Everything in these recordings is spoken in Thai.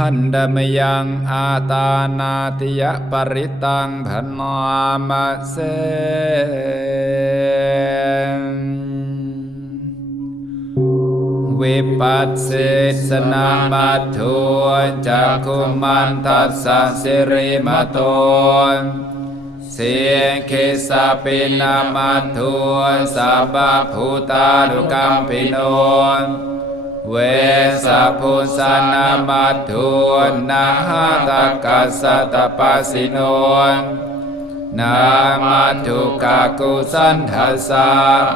หันดมยังอาตานาติยปริตังพนามเสวิปัสสิสนามัตถุจักคุมันทัสสะสิริมโตเสียงคิสปินามัตถุสัพพภูตาลุกัมปิโน เวสัพพุสานามัตถุนาหาตกัสสะตปัสสิโนนามัตถุกากุสันทัส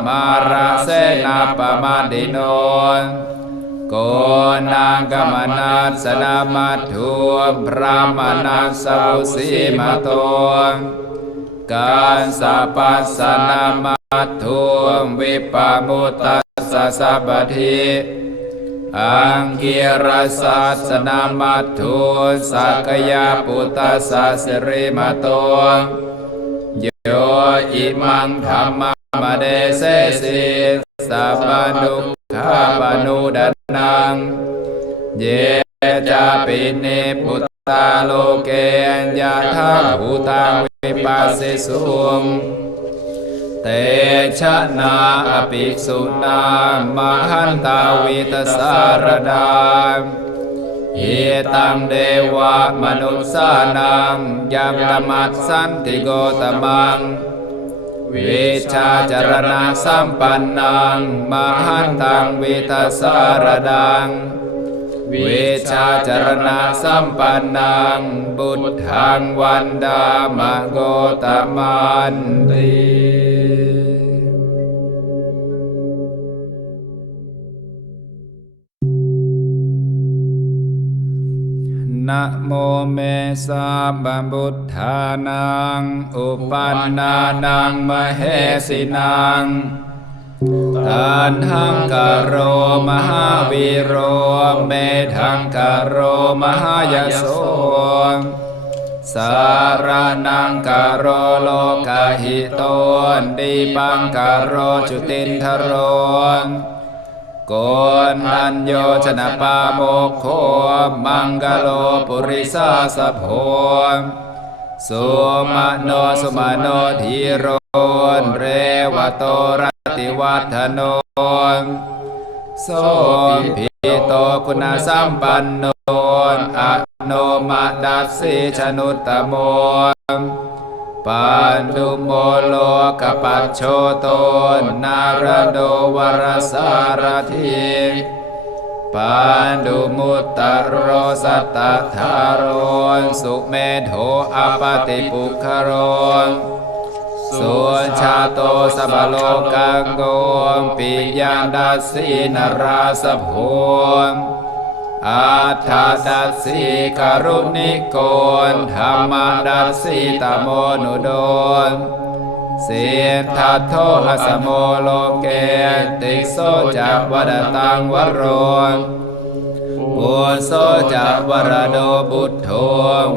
มาราเสนาปมาดิโนโกนางกมนัสสนามัตถุพระมนัสสวุสีมาโตการสัพพัสนามัตถุวิปามุตตัสสะสัพพทิ อังกิรสัสสนามัตถุสักยาปุตตัสสะสิริมาโตโยอิมังธรรมมะเดเสสิสัพนุขาปนุดันัง เยจาปิเนปุตตาโลเกญญาธาภูตังวิปัสสิสุง เตชะนาอภิกษุนามหันตาวิตสารดาเอตังเดวะมนุสสานังยัมตมัสสันติโกตมังวิชาจรณะสัมปันนังมหันตังวิตสารดัง วิชาจารณะสัมปันนัง บุตทังวันดามโกตมันตินะโมเมสาบัมบุทธานัง อุปันนานังมเหสินัง ตันหังกโรมหาวิโรเมทังกโรมหายโสสารนังกโรโลกาหิตนดีปังกโรจุตินทโรนโกนอัญโยชนะปาโมโคมังกโลปุริสาสะโพสุมาโนสุมาโนทีโรนเรวโตร ติวัฒโนโสพิโตคุณสัมปันโนอโนมาดัสสิชนุตตโมปันดุโมโลกปัจโชโตนารโดวรสารทิปันดุมุตตโรสัตตทารนสุเมโธอปติปุคโรน สุชาโตสัพพโลกังโกมปิยังดัสสีนราสโพมอาทาดัสสีกรุณิโกนธรรมดัสสีตโมนุโดนเสียทัทโทอสโมโลเกติโสจักวดตังวโรนปุโสจะวรโดบุตโธ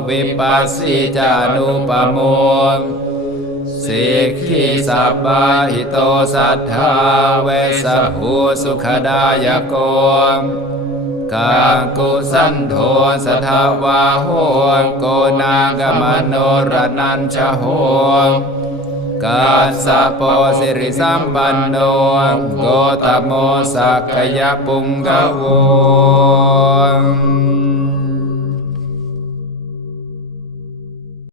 วิปัสสิจานุปโมม สิกขิสัพพาหิโตสัทธาเวสภูสุขดายโกมกากุสันโทสทาวาโหโกนากมโนรนัญชโหกาสะโปสิริสัมปันโนโกตโมสักยปุงกะโว